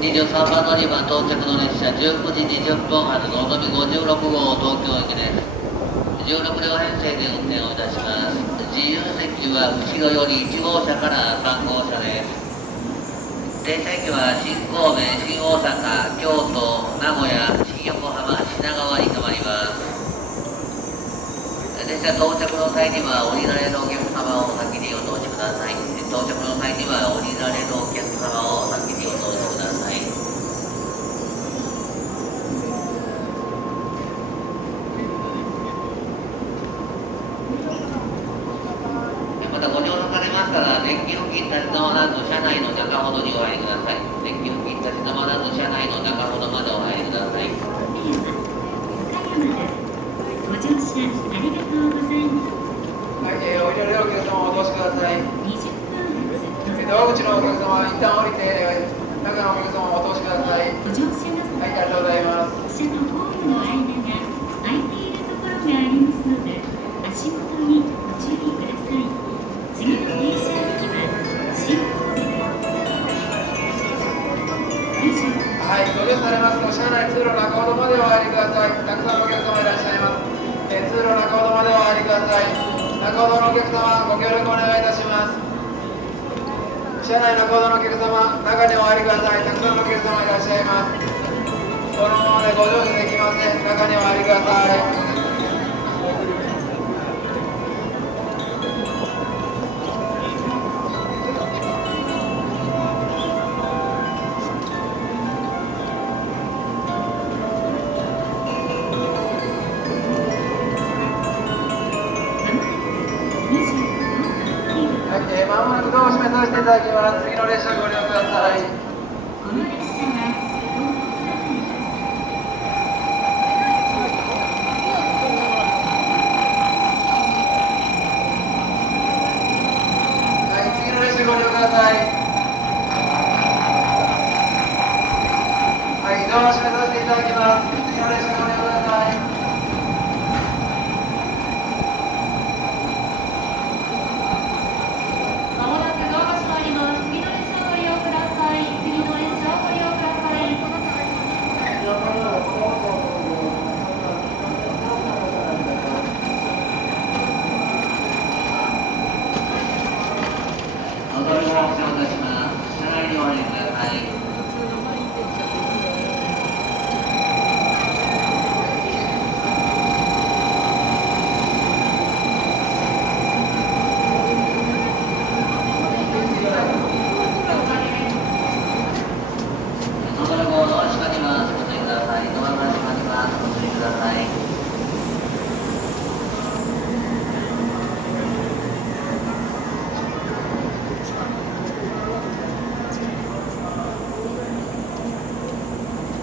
23番乗り場到着の列車19時20分発のぞみ56号東京駅です。16両編成で運転をいたします。自由席は後ろより1号車から3号車です。停車駅は新神戸、新大阪、京都、名古屋、新横浜、品川に停まります。列車到着の際には降りられるお客様を先にお通しください。到着の際には降りられるお客様を先にお通しください。またご乗車されましたら、デッキ付近立ち止まらず車内の中ほどにお入りください。デッキ付近立ち止まらず車内の中ほどまでお入りください。ご乗車ありがとうございます。はい、お降りられるお客様お通しください。20分ドア口のお客様、一旦降りて、中のお客様お通しください。ご乗車のはい、ありがとうございます。車とホームの間が空いているところがありますので、足元にご注意ください。次の停車駅は新神戸です。はい、ご乗車されますと、車内通路中ほどまでお入りください。たくさんのお客様いらっしゃいます。通路中ほどまでお入りください。中ほどのお客様、ご協力お願いいたします。車内中ほどのお客様、中にお入りください。たくさんのお客様いらっしゃいます。このままでご乗車できません。中にお入りください。まもなくドアを閉めさせていただきます。次の列車ご利用ください。この列車ははい、次の列車ご利用ください。はい、ドアを閉めさせていただきます。次の列車ご利用ください。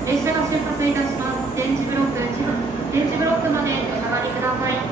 列車が出発いたします。電池ブロック1番、電池ブロックまでお下がりください。